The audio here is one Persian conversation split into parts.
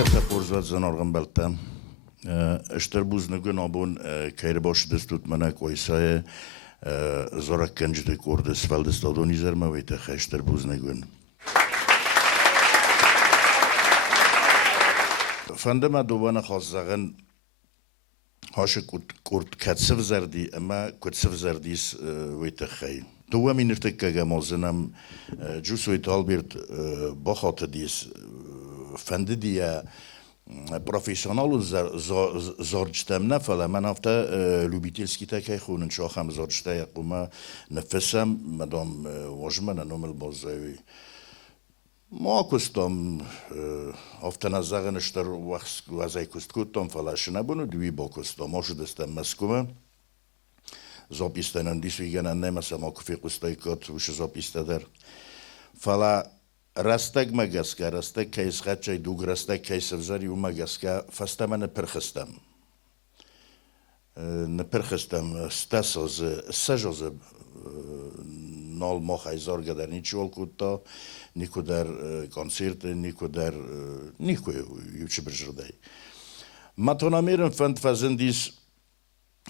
Zerta porzvazan organ beltem. Esterbuznugun abun kayriboş destut mana koysaye zorak kencide kordes veldes tadonizerme ve te esterbuznugun. Fandema dovana khazzagan haşa kurt katsıv zerdi ama katsıv zerdis ve te khay. Dova minirtek gamazanam Jusuit Albert bakhatı dis fende diye profesyonel زارجتم نفعله من هفته لوبیتیلسکی تکی خونن شاخم زارجته یقومه نفسم مدام واجمن نومل بازوی ما کستم هفته نزاغن اشتر وزای کست کتم فلاش نبونو دوی با کستم ما شدستم مسکومه زاپیستنن دیس ویگنن نمسه ما کفی قستای کت وش زاپیسته در فلا رستگ مگسکه رستگ کیس خدچای دوگ رستگ کیس افزاری و مگسکه فستم نپرخستم ستاسوز سجوز نال ماه ایزار گدر نیچول کتا نیکو در کنسرت نیکو در نیکو یوچه برجردای ما تونا میرم فند فزندیس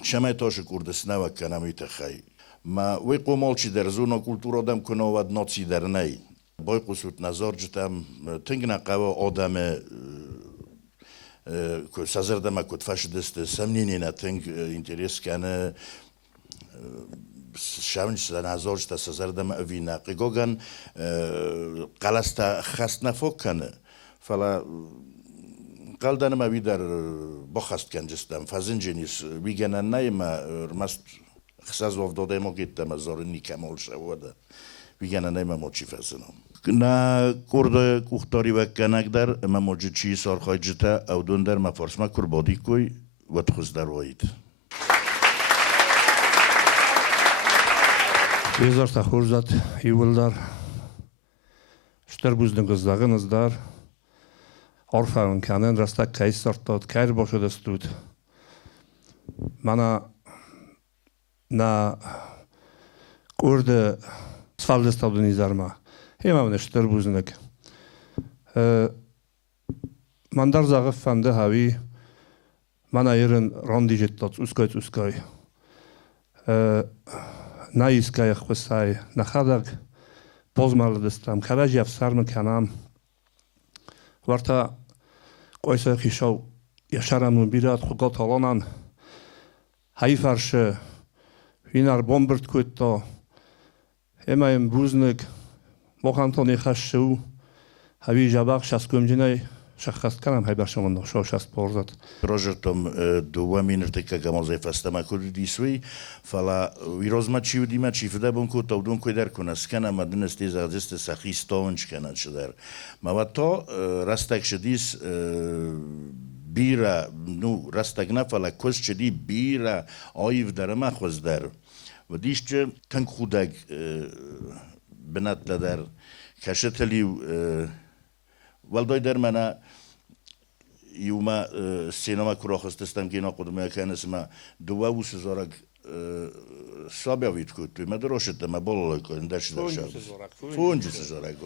شمای تاش کردس نو کنامیت خی ما وی قومالچی در زونا کلتورا دم کناود ناچی در نی بای قصوت نظر جتم تنگ نقوه آدم که سازردم کد فشدست سمنینی نتنگ اینترس کنه شونش نظر جت سازردم اوی نقیگان قلست خست نفوک کنه فلا قلدن ما بیدر بخست کنجستم فزنجینیس بیگنن نیما رمست خساز وفداده ما گیتم از زارنی کمال شوده بیگنن نیما ما چی فزنم نه کرده کوختاری و کنک در اما موجود چی سارخای جتا او دون در مفارس ما کربادی کوی و تخص در وایید Bezar taxurzat yuvildar Esterbuznuguzdag'inizdar orfavin kanin rastak kays sortod kayr boshida stud mana na kurda sfaldestadunizarma hemavne Esterbuznik mandar zag'if fanda havi mana yerin rondijettot uskoy na iskaj chwysaj, na chadag pozmaladystam, karadziaw sarno kanam. Warta koysa chishaw yasharam nubirat chugot holonan. Haifarsze winar bombert kutto. Emajem buznik, mochanton jechaszył. Hawi jabach szaskumdzinaj. شخص کنم های برشمان شاش است پرزد. پروژتم دو مینرتک کامازه فستم کردی سوی فلا ویروزما چی ودی ما چی فدا بونکو تا دون کوی در کناس کنم مدن استیز عزیست سخیستانش کنن شدر. ما و تا راستک شدیس بیرا نو راستک نفلا کس شدی بیرا آیف در ما خوز در و دیش چه تنگ خودک بنات لدر کشتلی والدای در منا یوما سینما کراخست استم که نقدم میکنه اسم دو ووس زارگ سابیویت کود ما دروشت ما بالا کردن درش در شغل فونجس زارگ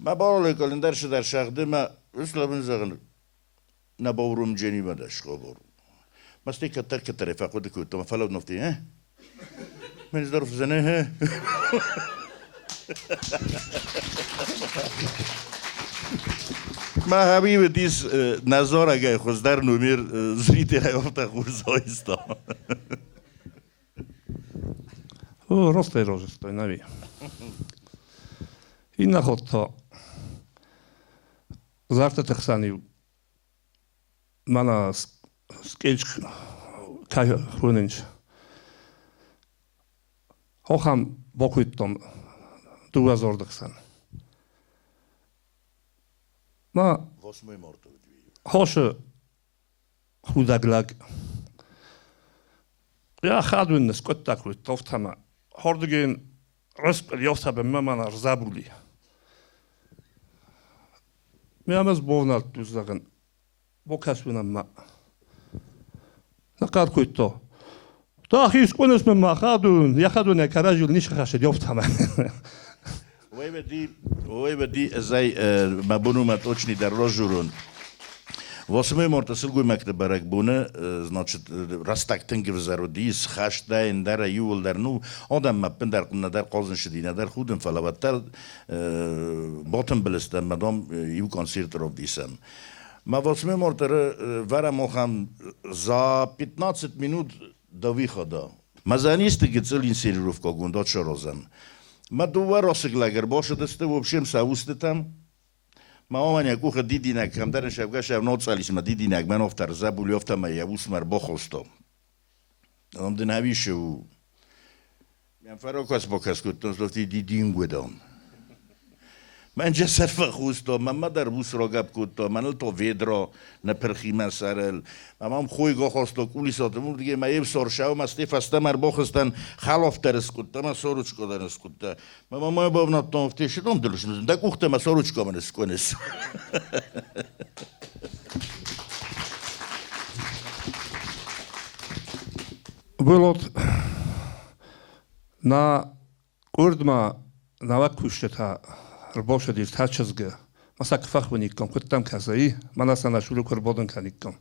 ما بالا کردن درش در شغل ما اسلام زغن نباورم جنی ما داش خبر مستی کتر فقط کود ما فلود نفتی ها من ظرف زنه ها ما حبیب دیس نظر اگه خوزدر نمیر زریتی هیافته خوزایستا O, rozstoj, nawi. Inna hotta. Zarte teksaniu. Mana sketch kaj huninch. Hocham bokuttom. Duga zordeksan. Ma hoše hudaglag. Ja hadun skottakut toftama. Hordegen röspel jofta be mamana rzabuli. Miamaz bovnalt düzlagan. Bokasvunam ma. Nakar kutto. Da his konus me ma hadun. Ya hadun ya karajul nish khashed joftama. وای بدی ازای مبونو متوچنی در روزورون Was my mortasıl goymakta barak bunu, значит, rastaktın gibi zarudis, haşta indara yul der nu, adam mappen der kunna der qazın şidine der khudun falavattar bottom bilistan madam you concert of disam. Ma was my mortare vara moham za 15 minut do wychodu. Ma zanisty gecel inserировка gunda czorozem. Ma duwa rosyglager, bo się testy wopsiem sausty tam. Ma omania kucha didinak, kam daren szewgasza w nocalis ma didinak, man oftar zabuli ofta ma ja usmar bochosto. On den hawiszu. Miam farokas pokaskut, to zlofti didingwedon. Będzie serfa chusto, mam madar bus rogapkuto, manel to vedro na perchima sarel. Mam chuj go hosto kulisot, mu dige ma ev sorshao ma stefasta mar bochstan halof terskut, ma soruchko terskut. Ma bovna to v tešidom delšn, da kuhte ma soruchko ma skones. Было на урдма на вакушта ربوش دیر تاچزگه مثلا فخ بنیکم کتم کسایی من اصلا شروع کر بودن کنیکم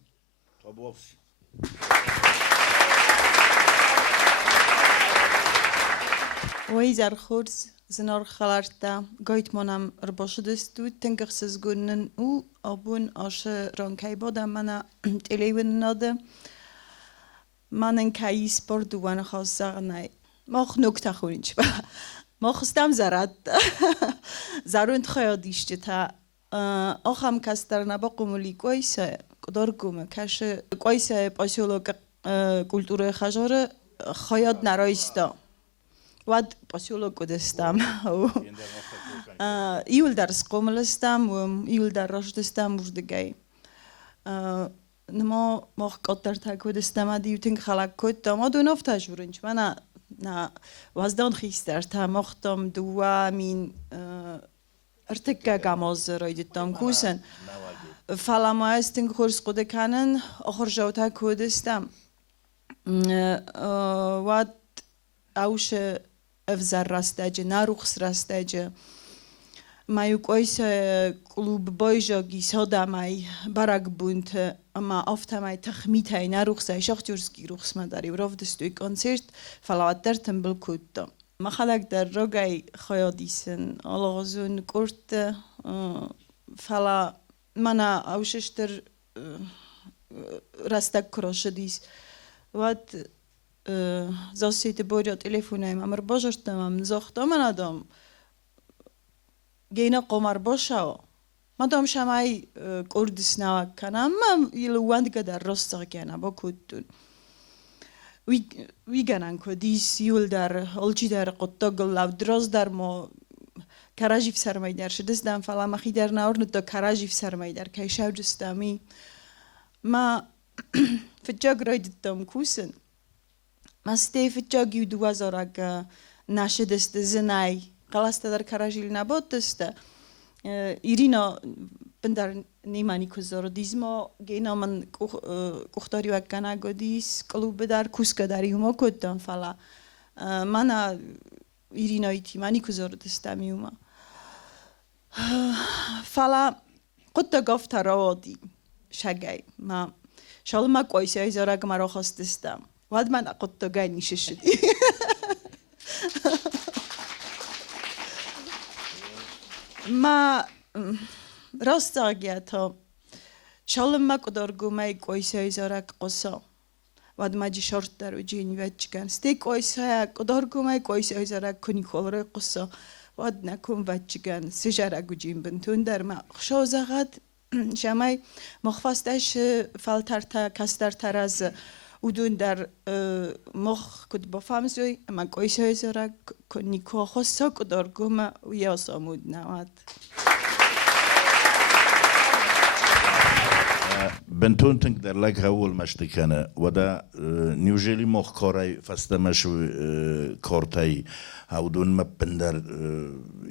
وی زر خورز زنار خلارتا گایت منم ربوش دستو تنگخ سزگونن او آبون آش رانکای بودم من تلیون ناده من کایی سپور دوان خواست زغنای ماخ نکته خورینچ با ما خستم زاروند خیال دیشته تا آخام کستر نبا قمولی کویسه کدار کومه کش کویسه پاسیولوگ کلتور خجاره خیاد نرایستا واد پاسیولوگ کدستم ایول درس قملستم و ایول در رشدستم وردگی نما ماخ کاتر تا کدستم ادیو تنگ خلاق کد ما دو نفته جورنج من نه وازدان خیستر تا مختم دوا مین ارتکه گاماز رایدتم کوسن فلما استن خورس قد کنن آخر جوتا کودستم واد اوش افزر راستاجه نروخس راستاجه مایو کویس کلوب بایجا گیسادا مای برگ بونت اما آفت مای تخمیتای نروخسای شخصورسکی روخس مداری و رفت استوی کنسرت فلاتر تنبل کودم ما خلق در رگای خیادیسن آلغازون کرد فلا منا اوششتر راستک کراشدیس واد زاسیت بوریا تلفونایم امر باجرتم ام زاختم من آدم گینا قمر باشه مادام شمای کردس نوا کنم من یلوند که در راست گینا با کدتون وی گنن کدیس یول در آلچی در قطعگل لب دراز در ما کراجیف سرمای در شدست دم فلا مخی در نورن تا کراجیف سرمای در که شاو جستمی ما فجاگ رای دتم کوسن ما ستی فجاگی دو زارگ نشدست زنای قلاسته در کراجیل نبودسته ایرینا بندر نیمانی کزار دیزما گینا من کختاری وکنا گودیس کلوب در کوسکا داری هما کدام فلا من ایرینا ایتی مانی کزار دستمی هما فلا قطع گفت راودی شگای ما شال ما کویسی های زارگ مرا خواست دستم واد من قطع گای نیشه شدی ما راست آگیا تا شالم ما کدار گومه کویسای زارک قصا واد ما جی شرط در و جینی وچ کن ستی کویسای کدار گومه کویسای زارک کنی خالر قصا واد نکن وچ کن سجاره گوجیم بنتون در ما خشاو زغاد شمای مخفاستش فلتر تا کستر تراز ودون در مخ کد بفهم زوی اما کویسای زارک کنی کو خصا کدار گومه و یا سامود نواد بنتون تنك در لك هول مشتكنا ودا نيوجيلي مخ كوراي فاستمشو كورتاي هاودون ما بندر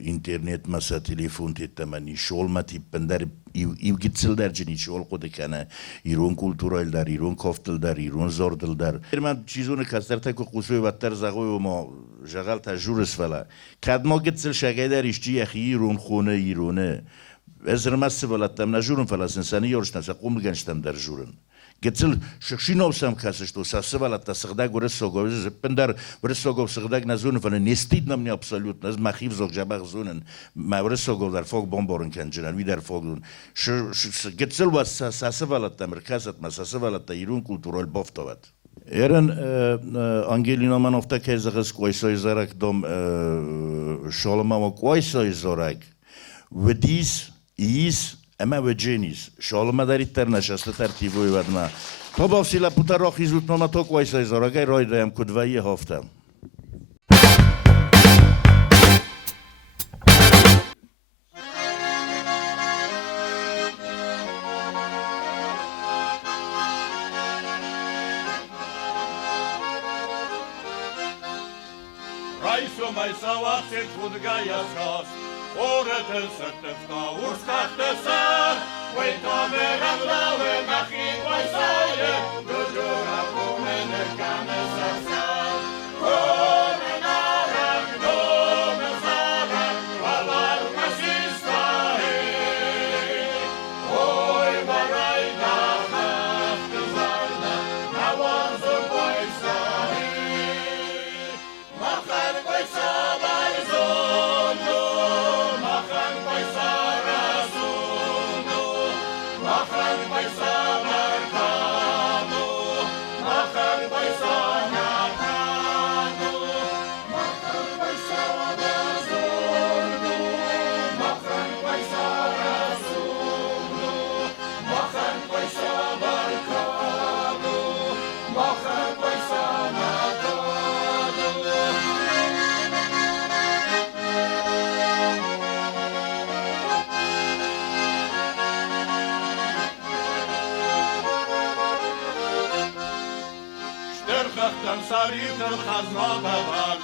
انترنت مسا تليفون تتمني شول ما تي بندر يو گيتسل در جني شول قد كنا يرون كولتورال در يرون كوفتل در يرون زوردل در من چيزون كاسترتا كو قوسوي واتر زغوي وما جغال تا جورس فلا كاد ما گيتسل شاگه در اشتي اخي يرون خونه يرونه Ezremasi velattam na jurun falasin sani yorshtan sa qum genshtam dar jurun. Getsel shkhinov sam kasishto sa sevalatta sgda gore sogov pendar gore sogov sgda na zun van nestid nam ni absolut nas machiv zog jabag zunen ma gore sogov dar fog bomborun kenjinan wi dar fogun getsel was sa sevalatta merkazat ma sa sevalatta irun kulturol boftovat. Eren Angelina Manovta kezes qoysoy zarak dom sholma qoysoy zorak. Vedis is اما وجینیس شالما در ایتر نشسته ترتیبی ودنا تا بافسیلا پوتا راخی زود نما تو کویسای زارگای رای دایم کدوایی هافتم Raiso mai sawa sit khudgaya sas Oratel sertefta urskachte sar Wait on the ramlawe machi quaisaye Dujura kumene kame sasar Komen arak dome zarak Valar masista he Oy barai da hafte zarda Nawazo quaisa he Machar quaisa barzono Sarif del Khazna Babar,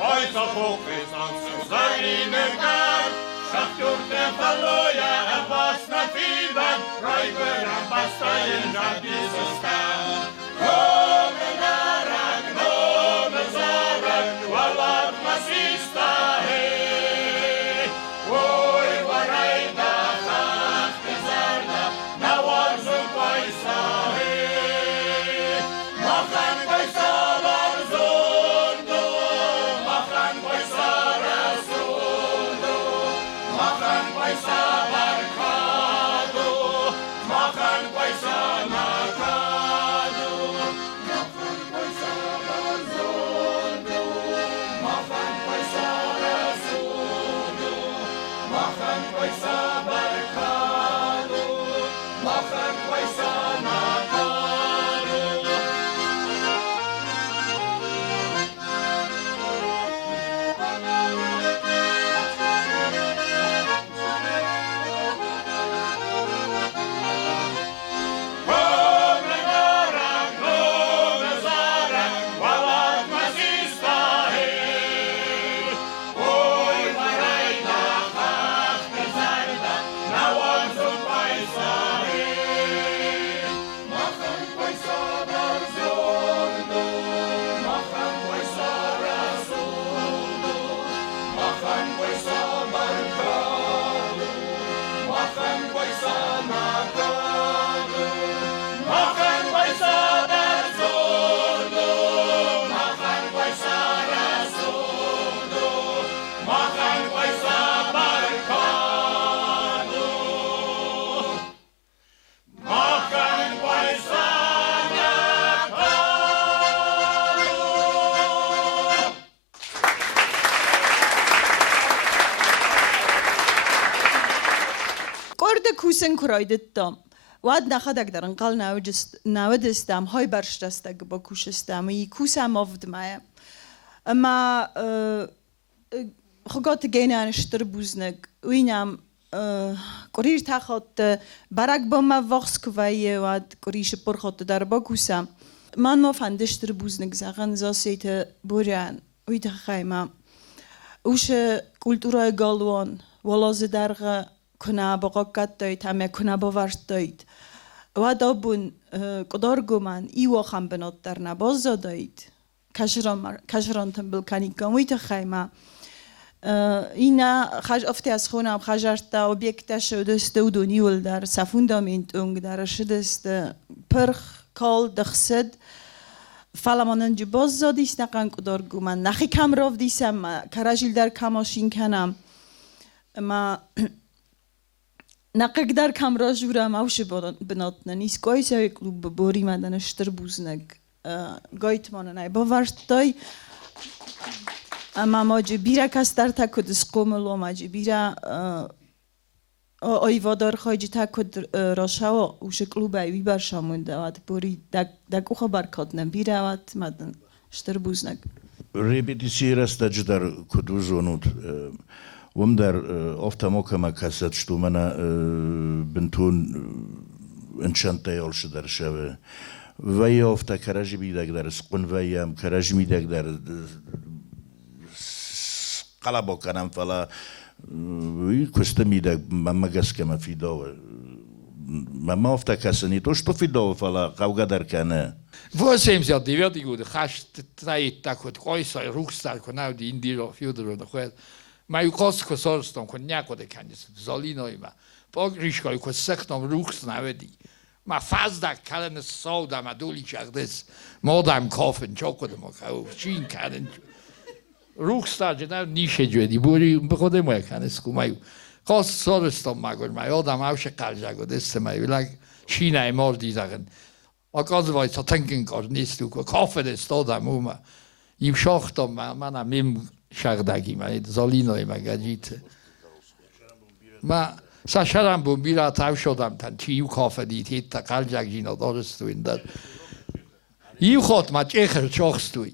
Voice of Hope is on Susain Gar, Shaktur Tefaloya, Abbas Nafiban, River Ambasta in Jadisistan. Komenarak, Nomezarak, Walat Masista, hey, Oy, Waraida, Kazarda, Nawarzu Paisa, hey, Machan Paisa. کوسن کرایدتم واد نخدک درن قال نودستم های برشتستگ با کوشستم ای کوسم افد مایم اما خگات گینانشتر بوزنگ وینم قریر تاخت برگ با ما وقت کوی واد قریش پرخوت در با کوسم من ما فندشتر بوزنگ زغن زاسیت بوران ویت خیمه اوش کلتورای گالوان ولاز درغ کنا باقات داید همه کنا باورد داید و دابون قدار گمان ایوا خم بنات در نباز داید کشران تنبل کنی کمیت خیمه اینا خاج افتی از خونم خاجرتا اوبیکتا شدست و دونیول در سفوندامنت اونگ در شدست پرخ کال دخسد فلامانن جباز زادیست نقن کدار گومن نخی کم راف دیسم کراجیل در کماشین کنم ما نقک در کم را جورم اوش بناتن نیست گای سوی کلوب بوری مدن اشتر بوزنگ گایت مانه نای باورتای اما ماجی بیرا کستر تکد سقوملو ماجی بیرا آیوادار خواهی تکد راشا و شکلو بایوی برشامون دواد بوری دک او خبر کاتنم بیرا وات مدن اشتر بوزنگ Repetiție asta dar cu zonut. Om dar ofta moca ma casat știu mana bentun închanta yol și dar șave. Vai ofta caraji bidag dar spun vaiam caraji bidag dar qalabokanam fala costa bidag mamma gaska ma fidowa. Mamma ofta casani to što fidowa fala qavga dar kana. Voorzitter, ja, die wilde goed. Gast, tijd dat het koos zou roekstaan, kon nou die Indiro, Fyodor, nog wel. Maar je kost gezorgd om kon niet wat ik kan dus zal je nooit maar. Ook risico, ik was zegt om roekstaan hebben die. Maar vast dat kan het zo dat maar doe ik echt dus. Modern koffie, chocolade, maar zien kan. Roekstaan je nou niet je die boeren begonnen maar kan het kom maar. Kost zorgd om maar maar ja, dan maar je kan zeggen dat is maar. Like China en maar die zeggen. Okazovať sa tenken kornistu, kofe de stoda muma. I všochtom mana mim šardagi, ma zolino ima gadžice. Ma sa šarambu bila tav šodam tan čiju kofe dit hitta kaljak žino dorestu indat. Iu hot ma čeher čohstuj.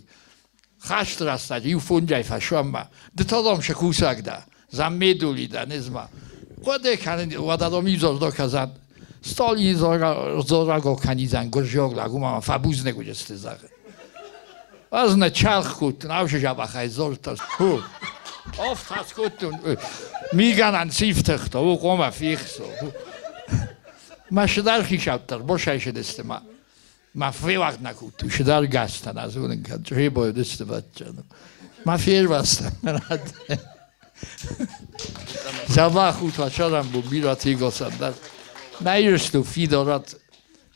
Haštrasta, iu funđaj fašoma. De todom še kusak da. Za meduli da, ne zma. Kode kan, vada dom izor dokazat. Stali zoragok kanizan gorjogla guma fabuz negujeste zache. Az ne chalkhut nauche jabachai zortas. Oft has gut und migan an siftecht o goma fixo. Ma shadar khishaptar boshai shedeste ma fevagt nakut shadar gastan azunen kan jebo deste batchan. Ma fiel basta. Zabachut vacharam bu bilati gosandar. Najresztą Fidorat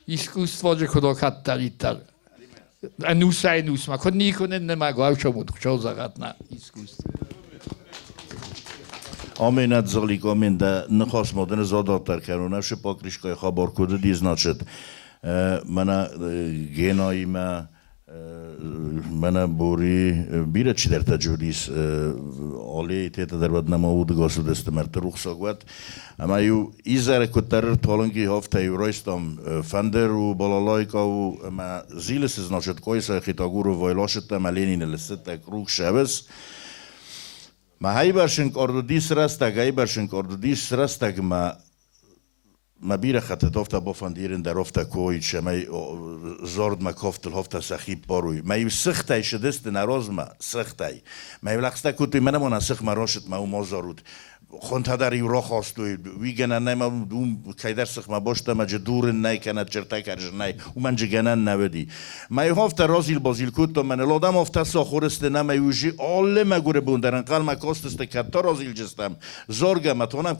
iskustwo, że kodo katalitar. A nusaj nusma, konniku nie ma go, a czemu to zagat na iskustwo. Amen zolik amen da nkhos modern zodatar karuna şu pokriškoj khabar kudu di значит mana genoima mana buri bira çiler tecrübis oli teta dervad namavud gosu destemert ruhsogvat ama ju izare kotar tolongi hofta euroistom fanderu bololoikau ma ziles значит koisa khitaguru voiloshta malenin leseta kruh shaves ma haybarshin ordudis rastag haybarshin ordudis rastag ما بيرا خطت هفتا بفنديرن در هفتا کویچ ما زورد ما کفتل هفتا سخیب باروی ما سختای شدست ناراز ما سختای ما لخستا کوتی منم اون سخت مراشت ما اون مازارود خون تداری رو خواستوی ویگن نه ما اون کیدر سخت ما باشت ما جدور نه کنه چرتا کرج نه و من جگنن نودی ما هفتا رازیل بازیل کوتو من لادم هفتا ساخورست نه ما یوجی آل ما گوره بوندرن قال ما کاستست کتا رازیل جستم زورگا ما تونم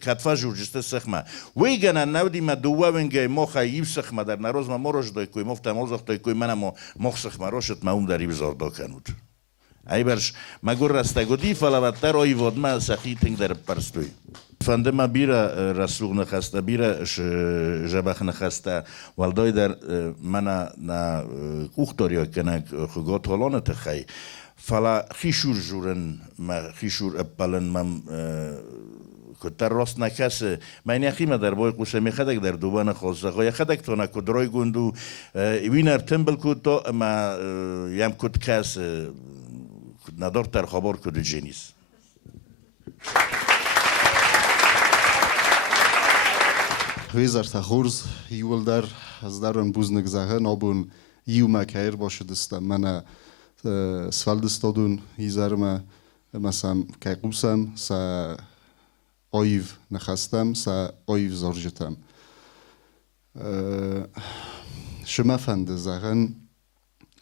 کت فجور جست سخت ما ویگن نودی ما دوه ونگی ما خیب سخت ما در ناراز ما مروش دای کوی مفتا مازخ دای کوی منم ما سخت مراشت ما اون داری بزار دا کنود ایبرش مگر رستگودی فلوتر آیواد ما سخی تنگ در پرستوی فنده ما بیرا رسوق نخسته بیرا جبخ نخسته والدای در منا نا کوختاریا کنک خگات هلانه تخی فلا خیشور جورن ما خیشور اپلن من کتر راست نکسه من یخیمه در بای قوسه میخدک در دوبان خواسته خواهی خدک تو نکو درای گندو وینر تنبل کد تا اما یم کد کس ندار تر خبر کد جنیس Hőzer Tahurz, jól der, az darön buznek zahen, abun jiu mekher başı distem, mene svaldistadun, hizerme, mesem kajkusem, se ayv nexestem, se ayv zarjetem. Şüme fende zahen,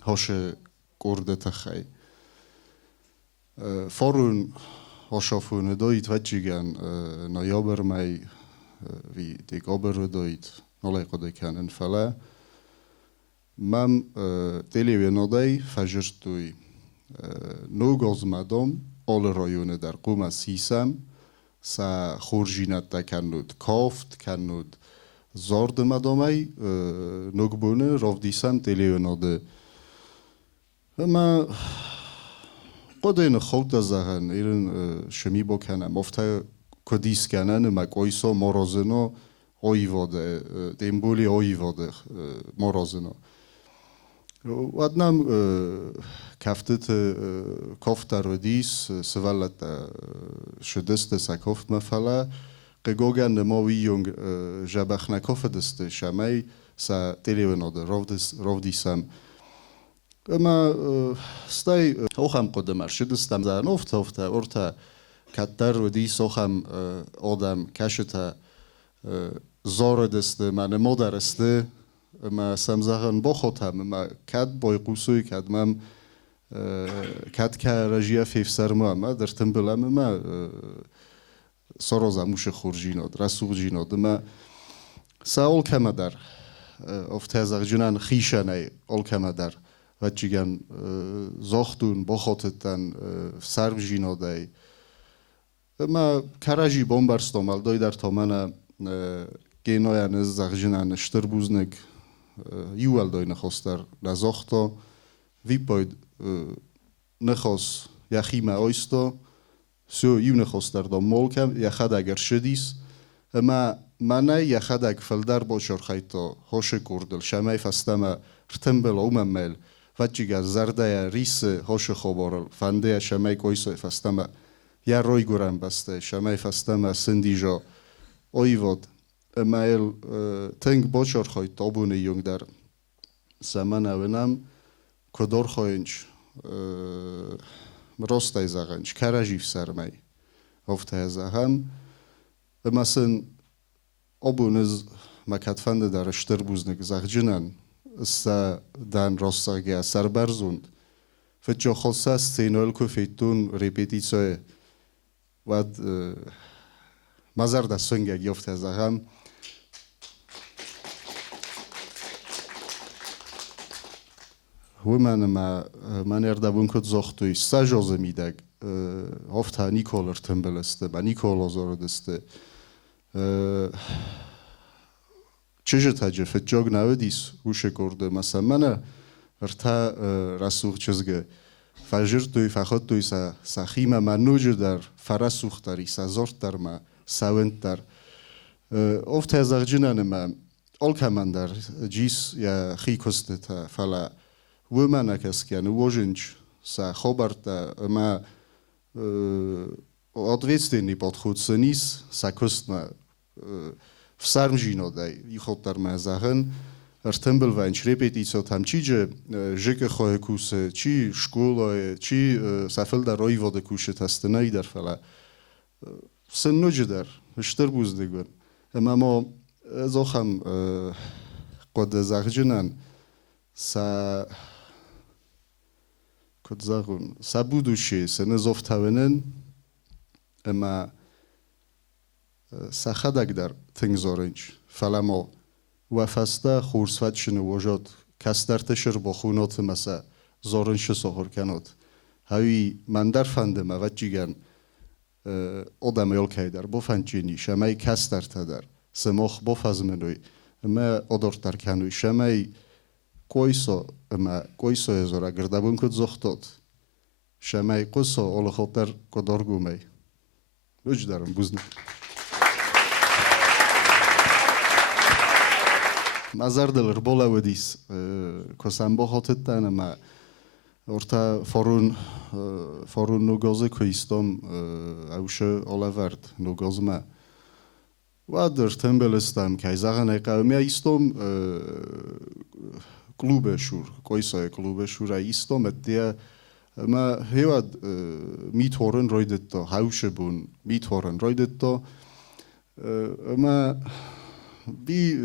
haşı korde texey. فارون هاشافون دایت و چیگن نایابر می وی دیگابر دایت نالای قده کنن فلا مم دلیوی نادای فجر توی نوگاز مدام آل رایونه در قوم سیسم سا خورجینت کنود کافت کنود زارد مدامی نوگبونه راف دیسم دلیوی ناده اما قد این خلق دزهن ایرن شمی بکنم افتا کدیس کنن مک اویسا مرازنا آیواده دیمبولی آیواده مرازنا وادنم کفتت کافت رودیس سوالت شدست سکافت مفلا قگوگن نماوی یونگ جبخ نکافت دست شمی سا تلیو ناده راو دیسم اما استای اوخم قدم ارشد استم زن افتا ارتا کتر رودیس اوخم آدم کشتا زار دسته من مادر استه ما سمزخن بخوتم ما کد بای قوسوی کد من کد که رجیه فیف سرما ما در تنبلم ما سروز موش خورجیناد رسوق جیناد ما سال کم در افتازق جنان خیشانه ال کم در و چیگن زاختون بخوتتن سرب جیناده ما کراجی بمبرستم الدای در تامنه گینای نزدیک جنان شتربوزنگ یوال دای نخواستر نزاختا وی باید نخواست یخیمه آیستا سو یو نخواستر دا مولکم یخد اگر شدیس اما منه یخد اگر فلدر باشر خیتا هاش کردل شمای فستمه رتنبل اومم میل و چیگه زرده ریس هاش خوابارل فنده شمای کویسای فستمه یا روی گرم بسته شمای فستمه سندیجا آیواد مایل تنگ باشر خواهید تابونه یونگ در زمان اونم کدار خواهینج راستای زغنج کراجیف سرمای افته زغم مثلا آبونز مکت فنده در اشتر بوزنگ زغجنن سا دان راستاگه سر برزوند فجا خاصه سینال که فیتون ریپیتیسوه ود مزار دستنگه گفته زغم من اردوون کد زاختوی سجازه میدگ هفته نیکولر تنبلسته با نیکولا زاردسته چه تجربه جاگ نودیس وش کرده مثلا من ارتا رسوخ چزگه فجر توی فخود توی سخیم من نوجه در فرسوخ داری سازورت در ما سوند در افت هزار جنان ما آلکمان در جیس یا خیکسته تا فلا و من نکسکن وجنج سا خبرت ما ответственный подход сенис сакостна в сармжино дай и ход дар мазахен артембел ванч репетицио там чиже жеке хое кусе чи школа чи сафел дар рой воде куше тастнай дар фала сенножи дар штер буздегон мамо зохам قد زخجنن سا کد زخون سبودوشی سنزوفتاونن اما سخدک در تنگزارنج فلما وفسته خورسفتشن وجود کسترتشر با خونات مسا زارنش سهر کنات هایی من در فندم و چیگن آدم یال که در بفنچینی شمای کسترت در سماخ بفزمنوی اما آدارتر کنوی شمای کویسا اما کویسا ازورا گردابون کد زختات شمای قصا آل خاطر کدارگومی وجه دارم بزنم مزار دلر بالا ودیس کسان با خاطر تن اما ارتا فارون نوگازه که ایستم اوشه آلورد نوگاز ما و در تنبلستم که ایزاغن قومی ایستم klube šur, koji se klube šura isto, met dia ma hevad mithoren roidetto, hausebun mithoren roidetto, ma bi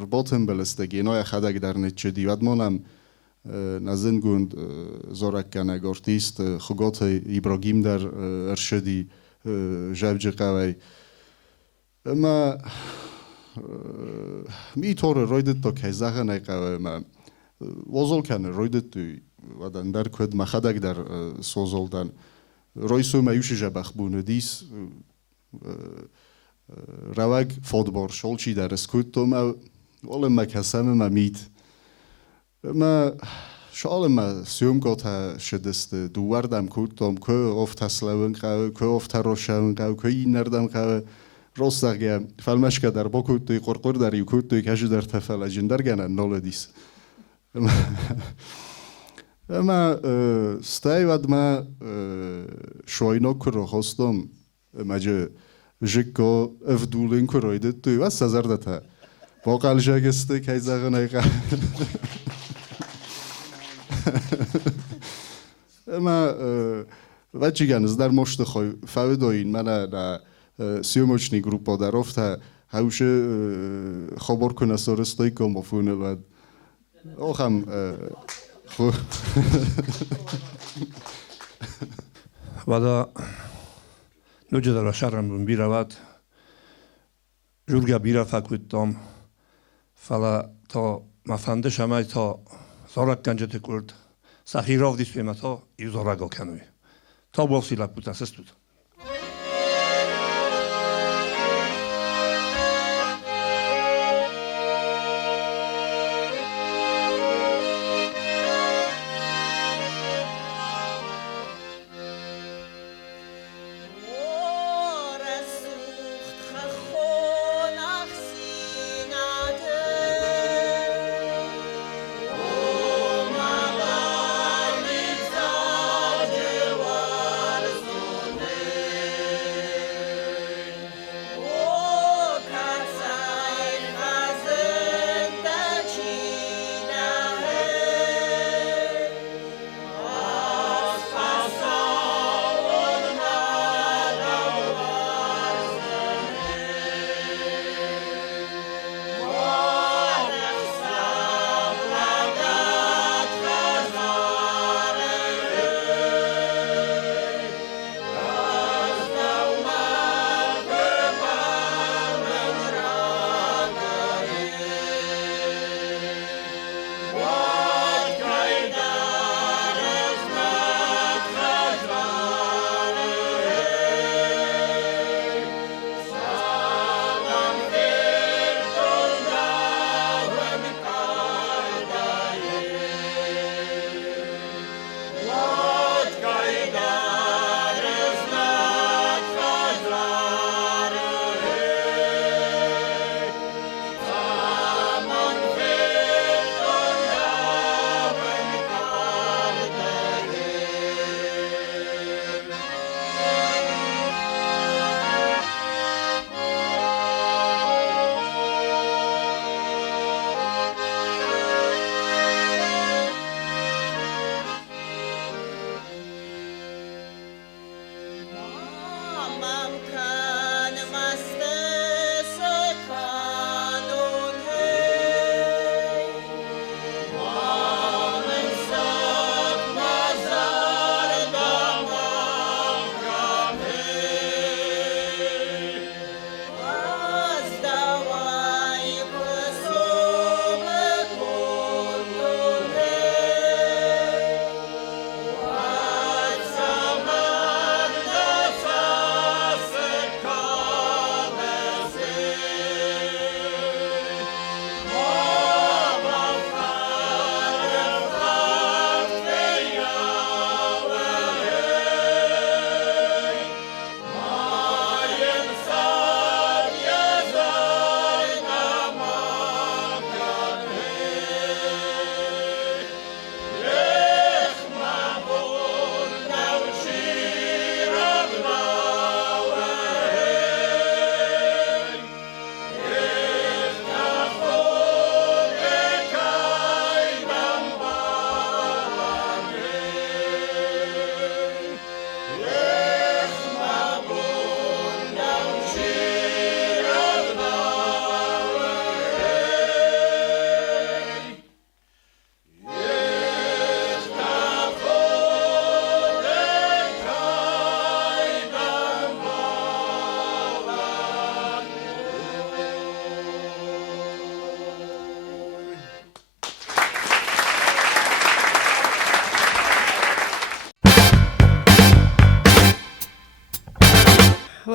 roboten beleste genoja hadag dar nečedi, vad monam نازن گوند زورک کنه گرتیست خگوت ایبراگیم در ارشدی جبج قوی اما می طور رویدت تا که زخه نقوی ما وزول کنه رویدت توی ودن در کد مخدک در سوزولدن روی سو میوش جبخ بونه دیس روگ فوتبال شلچی در اسکوت تو ما ولم ما کسم ما میت ما شال ما سیوم گوته شدست دووردم کودم که افت اسلوون قو که افت روشون قو که این نردم قو راست دقیقه فلمش که در با کود توی قرقر در یو کود توی کشی در تفل جندر گنن نال دیس اما ستای ود ما شوینو کرو خواستم مجه جکو افدولین کرویده توی و سزر دتا باقل جاگسته که زغه نیقه اما وچی گنز در مشت خوی فودوین من در سیوموچنی گروپا در افته هاوشه خبر کنه سرستایی که مفونه و آخم خو ودا نوجه در شرم بون بیرود جورگا بیرا فکویدم فلا تا مفنده شمای تا زارک گنجت کرد سخیراف دیس بیمه تا ایو زارگا کنوی تا بافسی لک بود نسستود Oh,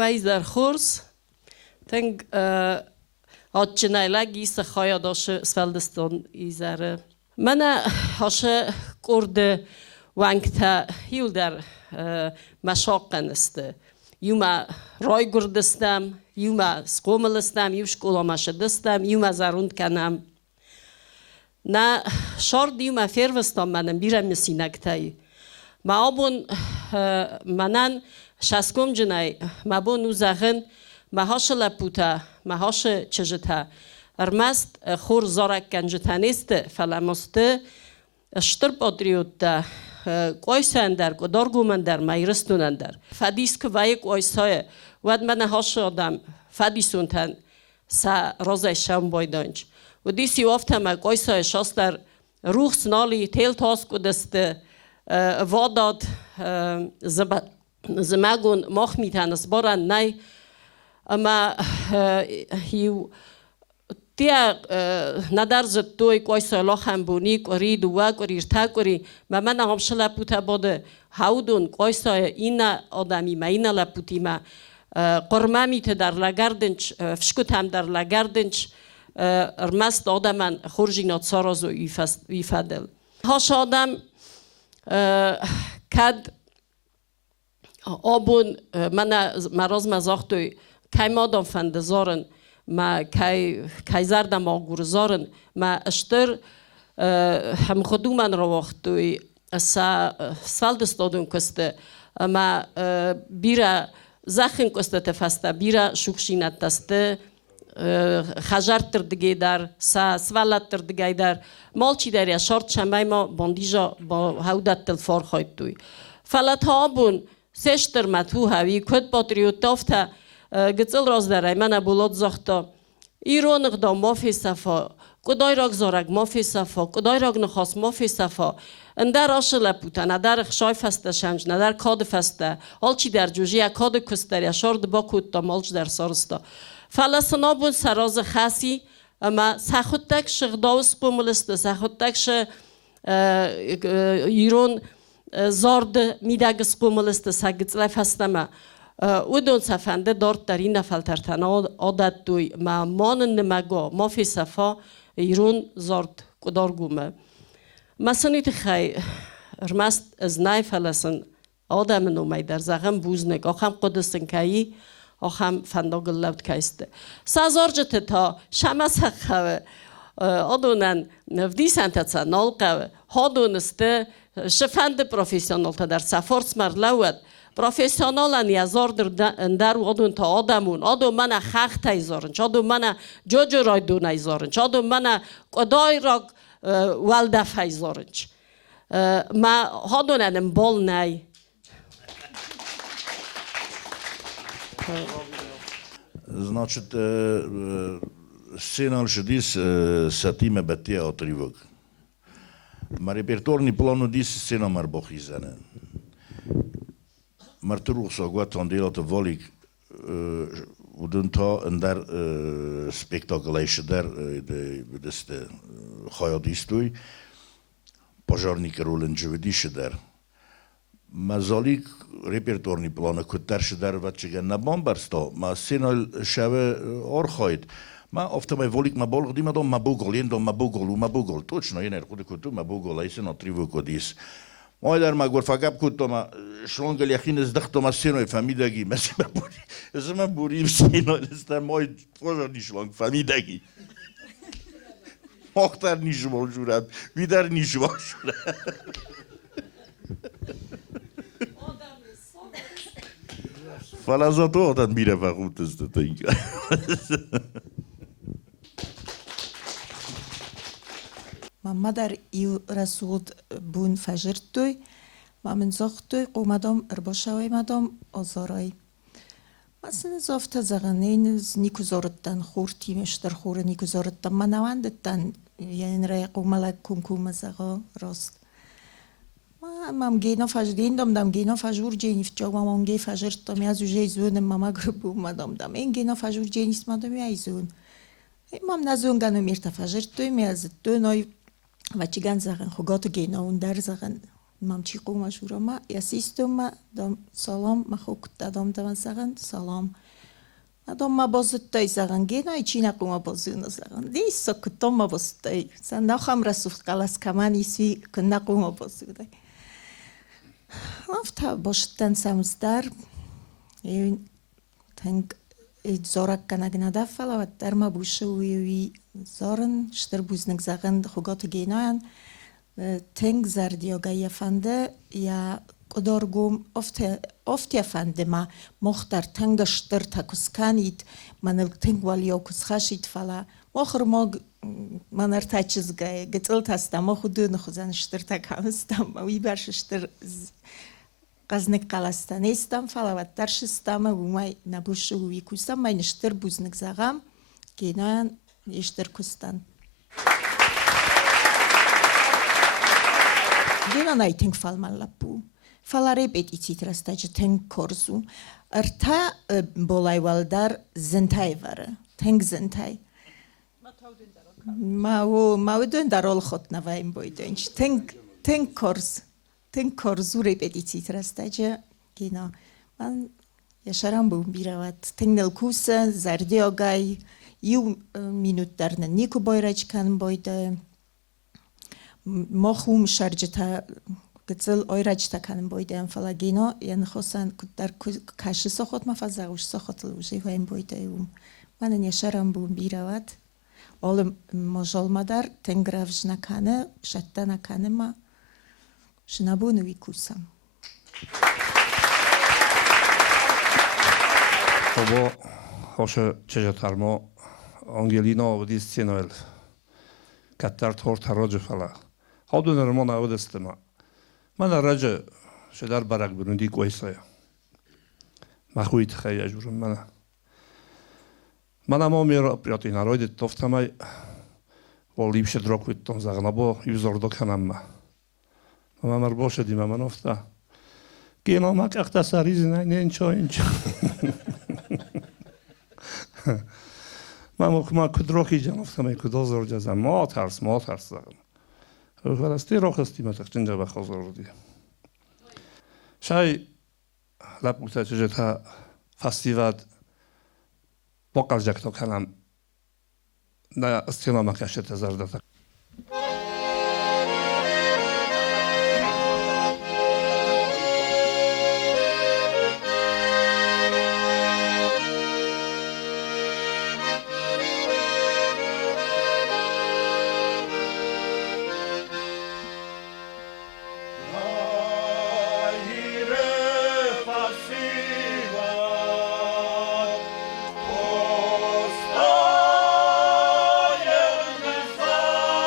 های در خورس تنگ آتجنایلگی سخایا داشت سفلدستان ایزاره من هاشه کرد وانگتا هیل در مشاق نسته یوما رای گردستم یوما سکوملستم یوش کلامش دستم یوما زاروند کنم نه شارد یوما فیروستم منم بیرم مسینکتای ما آبون منن شسکم جنای ما بون نوزاغن ما هاش لپوتا ما هاش چجتا ارمست خور زارک کنجتانیست فلامسته اشتر پاتریوتا کویساندر کدارگومندر مایرستونندر فدیس که وای کویسای ود من هاش آدم فدیسونتن سا روزای شام بایدانج و دیسی وقتم کویسای شاستر روح سنالی تیل تاس کدست واداد زمگون مخ میتنس بارن نه اما هیو تیا ندارد توی کویسای لاخم بونی کری دوا کری تا کری و من هم شلا پوتا بوده هاودون کویسای اینا آدمی ما اینا لپوتی ما قرمامی ت در لگردنچ فشکت هم در لگردنچ ارمست آدمان خورجینات سارازو ایفادل هاش آدم کد آبون من مراز مزاختوی کای مادام فندزارن ما کای زردم آگور زارن ما اشتر هم خودو من رو وقتوی سفلدستادون کسته ما بیرا زخن کسته تفسته بیرا شوکشینت تسته خجر تردگی در سفلت تردگی در مالچی در یا شارت شنبای ما باندیجا با هودت تلفار خواهد توی فلت ها بون سشتر متو هاوی کد پاتریوت تافته گتل راز در من بولاد زختا ایران اقدام مافی صفا کدای راگ زارگ مافی صفا کدای راگ نخواست مافی صفا اندر آشل پوتا ندر خشای فسته شنج ندر کاد فسته آلچی در جوجی کاد کستر یا شارد با کود تا مالچ در سارستا فلسطنا بون سراز خاصی اما سخوتک شغداوس قوملسته سخوتکش ایران زارد میدگس قوملسته سگت لف هستم او دون سفنده دارد در این نفلترتن عادت دوی ما مانن نمگا ما فی صفا ایران زارد کدار گومه مسانیت خی رمست از نای فلسطن آدم نومی در زغم بوزنگ آخم قدسن کهی آخم فنداگل لود کایسته سازار جت تا شمس خواه آدونن نفدی سنتتسا نالقه ها دونسته شفند پروفیسیونال تا در سفارس مر لود پروفیسیونالن یزار در آدون تا آدمون آدون من خخ تایزارنچ آدون من جوجو رای دون ایزارنچ آدون من قدای را والدف ایزارنچ ما ها دونن بول نای Значит, сценал шедис сатиме бетия отривок. Ма репертуарни плану дис сцена мар бохизане. Мар турух согват андела те волик удун та эндер спектаклайше der десте хаядистуй пожарник ролен живедише der. مازالیک ریپرتورنی پلانه کترش در وچگن نبان برستا ما سینال شوه آر خواهید ما افتمای ولیک ما بالغ دیم دام ما بوگل ین دام ما بوگل توچنا ین خود کتو ما بوگل ایسن آتریو کدیس ما در ما گور فقط کتو ما شلونگل یخین از دخت ما سینای فهمیدگی مثل من بوریم سینال است ما پوزر نیشلونگ فهمیدگی مختار نیشوال شورد ویدر نیشوال شورد فلازاتو آدم میره و خود است تا اینجا ما در ایو رسود بون فجر توی ما من زخت توی قومدام ارباشوی مدام آزارای مثلا زافت زغنین نیکو زارتن خورتی مشتر خوره نیکو زارتن ما نواندتن یعنی رای قوملک کم زغا راست مام گینا فجر دام گینا فجور جینیف جا مام گی فجر تامی از وجه زون ماما گروه مادام دام این گینا فجور جینیس مادامی ایزون مام نزون گنو میرتا فجر توی میازد تو نای و چی گن زغن خوگاتو گینا اون در زغن Mam ci quma jurama ya sistema dom salam ma xok dadam da sagen salam. Adam ma bozutay sagen gena içine quma bozunu sagen. Dis sokutom ma bozutay. Sen naxam rasuf qalas kamani si kunna quma bozuday. Afta boştan samstar tank zorak kanagnada fala terma bushuwi zorn şterbuznik sagen xogot genayan تنگ زردیاگای فنده یا قدرگم افتی فنده ما مختار تنگشتر تکسکانید من التنگ والیو کسخاشید فلا مخر ماگ من ارتاچز گای گتلت هستم ما خودو نخوزن شتر تکامستم ما وی برشتر قزنک قلاستان استم فلا و درشستم و مای نبوشه وی کستم مای نشتر بوزنک زغم گینان یشتر کستان Gena think falman lapu. Fala repetiții rastaje think korzu. Arta bolai valdar zentai vara. Think zentai. Ma udun darol khot navaim boydench. Think korz. Think korzu repetiții rastaje gena. Man yaşaram bu biravat. Think nel kusa zardiogay. Iu minut darna niku boyrachkan boyde. مخوم شرجتا قتل اویرجتا کنم بوده ام فلاگینو یعنی خواستن در کاش سخت مفزعوش سخت لوجی هایم بوده ایم من نیشرم بوم بیرواد اول مجال مادر تنگرافش نکنه شتا نکنه ما شنبونو ویکوسم خب خوش چجاتر ما آنگلینا و دیستینویل کتر تور تراج فلا خودون رمان عود استما من راجع شدار برق بروندی کویسای مخویت خیلی جورم من اما میرا پیاتی نراید توفتمای ولی بشه دراکویت تون زغنا با یوزار دو کنم ما مر باشه دیم من افتا گینا مک اختصاریز نه اینچا ما کدروکی جان افتمای کدوزار جزم ما ترس زغنا خلاص رخصتی مثلا جنجا بخوزار دی شاي لابوتا تجتا فستیوال بقال جاكتو كلام نا استينا ما كاشت زردتا Ostaje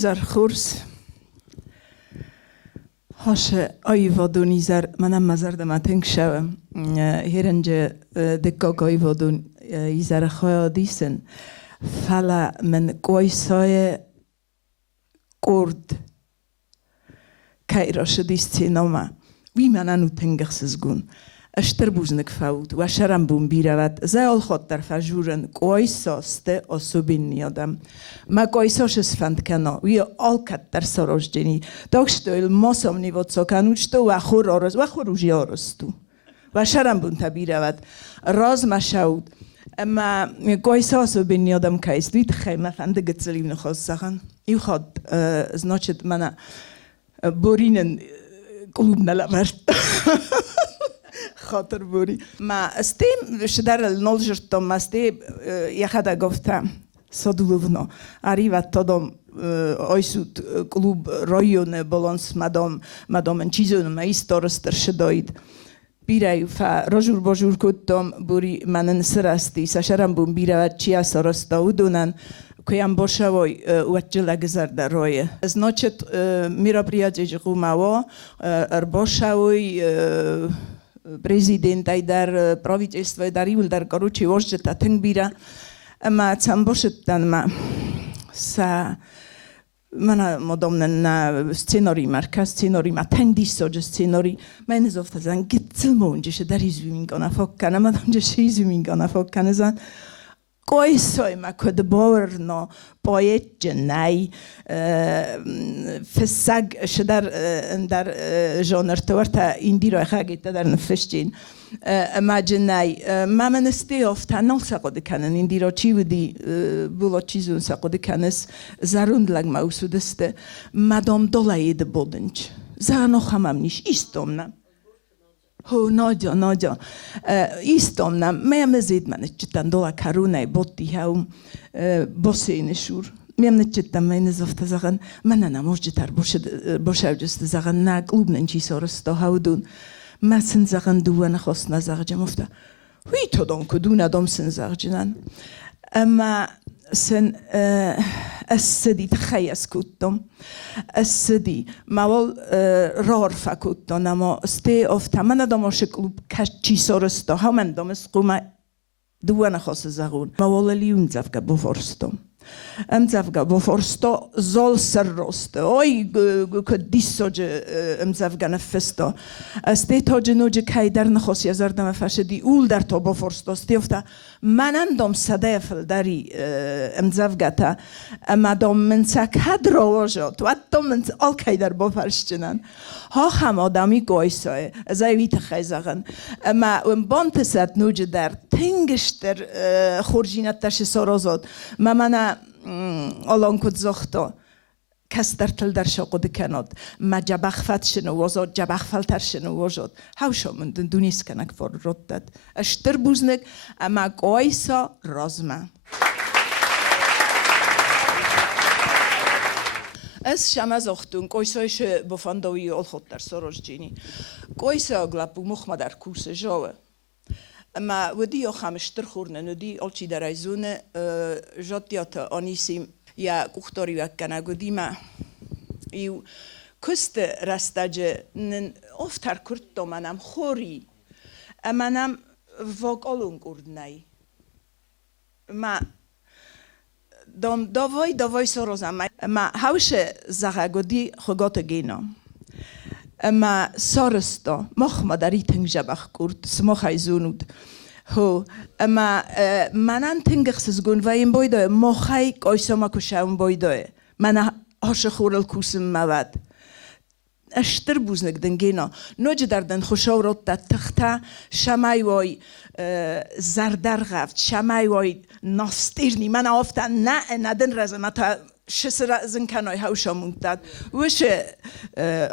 زر خورس هاش آیوادونی زر منم مزرد ماتنگ شوم هرنج دکاک آیوادون یزر خواه دیسن فلا من قویسای کرد کایراش دیستی نما وی منانو تنگخسزگون اشتر بوزنک فاود و شرم بون بیرود زیال خود در فجورن قویساسته آسوبین نیادم ما قویساش اسفند کنا وی آلکت در سراج جنی داکشتویل ماسام نیواد ساکنوچتو و خور آرز و خوروژی آرستو و شرم بون تبیرود راز مشاود اما قویساسو بین نیادم کایست وی تخیمه فنده گتزلیم نخواست سخن ایو خود ازناچت منه بورینن قلوب نلمرد خاطر بوری ما استیم شدر نولجرتم ما استیم یخدا گفتم صدولونا آریوت تادم آیسود قلوب رایون بالانس مدام چیزون ما ایستارستر شداید بیرای فا رجور باجور کدام بوری من سراستی سشرم بون بیرای چیا سراستا و دونن کویم باشوی وجل گذرد روی از نچت میرا پریادی قوماوا باشوی prezidenta i در правительство i дарил در короче вождета тенбира ама сам бошеттан ма са мана модомнен на сценарий марка сценарий ма тендисож сценарий мен зофтазан гитцелмонже در izvimingana fokkana madamje izvimingana fokkana zan قایسای ما کد باورنا باید جنای فسق شدر در جانر تورتا ایندی را خاگیت در نفشتین ما جنای ما من استیافت هنال ساقد کنن ایندی را چی بودی بولا چیزون ساقد کنس زاروند لگ موسود است مدام دلایید بودنج زانو خمم نیش ایستم نه هو ناجا ایستم نم میم نزید من چتن دولا کارونای بودی هم بسینشور میم نچتم من نزفت زغن من نموجد تر باشه جست زغن نه قلوب ننچی سارستا هودون ما سن زغن دوان خواست نزغ مفته وی تو دام کدوم ادم سن زغ جنن اما سن السدي تخيس كوتم السدي ماول رار فكوتم نما استي أفت من دامش كلوب كشي سرستا هم دامس قوم دوان خاص زغون ماول لیون زفك بفرستم زفك بفرستا زال سرست أي كديسوج زفك نفستا استي تاجنوج كاي در نخاص يزردم فشدي أول در تا بفرستا استي أفت من اندام صدایفل داری زفگتا اما دام من سکهد رواجات و اتام من آلکی در بافرشتنن ها هم آدمی گویسای از ایویت خیزاغن اما بانت سد نوج در تنگشتر خورجینت تش سارازاد ما من آلان کد زختا کس در تل در شاقود کناد ما جبخفت شنو وزاد جبخفلتر شنو وزاد هاوشا من دونیس کنک فار ردد اشتر بوزنک اما قایسا رازمه از شماز اختون قایسایش بفندوی اول خود در سراج جینی قایسا اغلب مخما در کورس جاوه اما ودی یا خمشتر خورنن ودی آلچی در ایزون جاتیات آنیسیم یا کختاری وکنه گودی ما ایو کست رستاجه نن افتر کرد منم خوری منم واقعون کردنی ما داوای سرازم ما هوش زغ گودی خگات گینا ما سارستا مخ مداری تنگ جبخ کرد سمخ ایزونود هو اما منان تنگخسز گون و این بایده مخای قایسا کشم بایده من هاش خورل کوسم مواد اشتر بوزنک دنگینا نوج دردن خوشاورات تخته شمای وای زردر غفت شمای وای ناستیرنی من آفتن نه ندن رزمه تا شسر زن کنای هاوشا موندد وش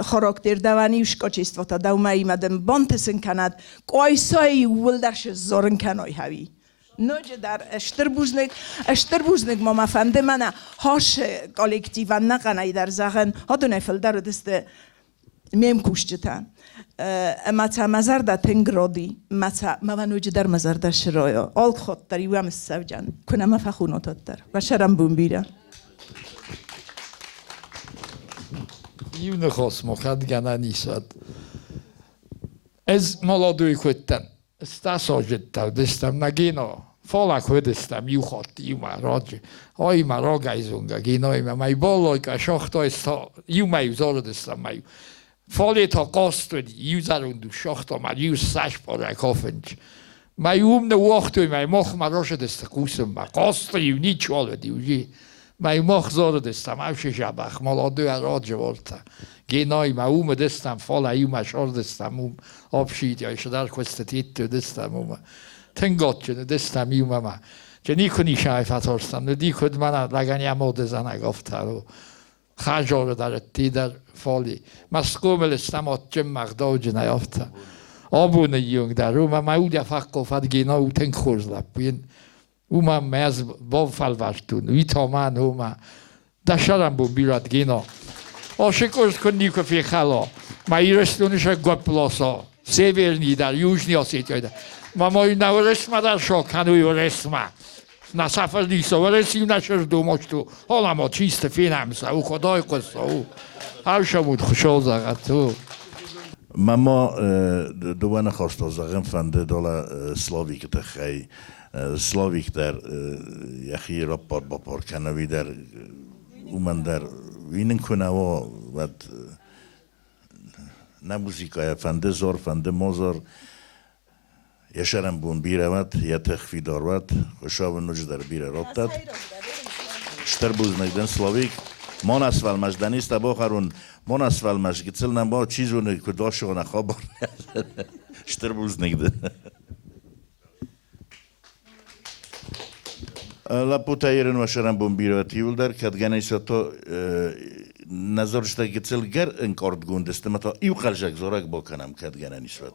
خاراکتر دوانی وش کاچیست و تا دومایی مدن بانتسن کند قایسایی ولدرش زارن کنای هاوی نوج در اشتر بوزنک ما مفنده منه هاش کالکتیو نقنای در زغن ها دو نفل در دسته میم کوشتن اما تا مزار دا تنگرادی ما نوج در مزار در شرایا آل خود داری و هم سوجن کنم فخونات در و شرم بوم بیره June khos mochad gana nisad. Ez молодой kotten. Stasojetta destam nagino. Fola kodestam juhot juma rodge. Oi ma rogaizunga gino ima mai bollo ka shochto sto juma uzordestam mai. Folie to kostod uzarundu shochto ma jus sashpora kofench. Mai umne wochto mai moch ma roche des kusem ma kosto ju nicholo di uji. Mai moch zordestam au shabach молодой rodge volta. Genoi ma destam fola juma shordestam opshid ja shadar kwestatit destam Tengotje destam juma ma. Že niko ni šajfa torstam, ne dikod mana lagania modezana goftaro. Chajor dar tidar foli. Ma skomele stam otjem magdoje na ofta. Obune jung dar, uma ma udia fakko fad gena uten kurzla. Uma mez bov falvartun, vitoman uma. Da sharam bu birat gena. O shekos kon niko fi khalo. Ma irestunish goploso. Severni dar, južni Ossetija. Ma moj na resma dar šokanu i resma. Na safarniso, resi na šerdu močtu. Olamo čiste finansa, u hodojko su. Avšamut xozoza tu. ماما دوانه خواست از آقام فنده دالا سلاویک تخی سلاویک در یخی رپار باپار کنوی در اومن در وینن کنه و نه موسیقای فنده زار فنده مازار یشرم بون بیروت یا تخفی داروت خوشاب نوج در بیره رابطت شتر بوز نگدن سلاویک من اسفل مجدنیست با خرون من اسفل مجد کتل نبا چیزونه که داشته و نخواب شتر بوز نگدن لپوتا ایرن و شرم بون بیروت یول در کدگن ایسا تو نظرشتا کتل گر انکارد گوندسته متا ایو خلجک زورک با کنم کدگن ایسواد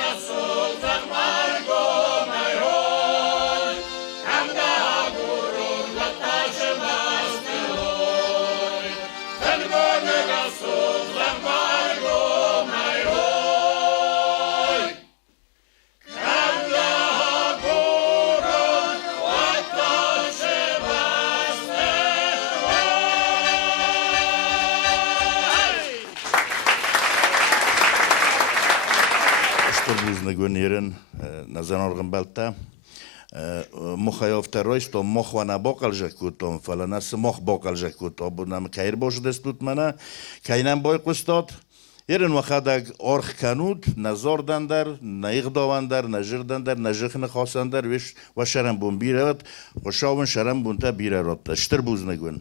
Rasul شتر بوزنگون یرن نزن آرغن بلتا مخ یافته رایست و مخ و نباقل جکوتم فلانس مخ باقل جکوتا بودم کهیر باش دستوت منه کهینم بای قستاد یرن وقت آرخ کنود نزار دندر نیغ داوندر نجر دندر نجخ نخواستندر و شرم بون بیرد و شاون شرم بونتا بیره رابطه شتر بوزنگون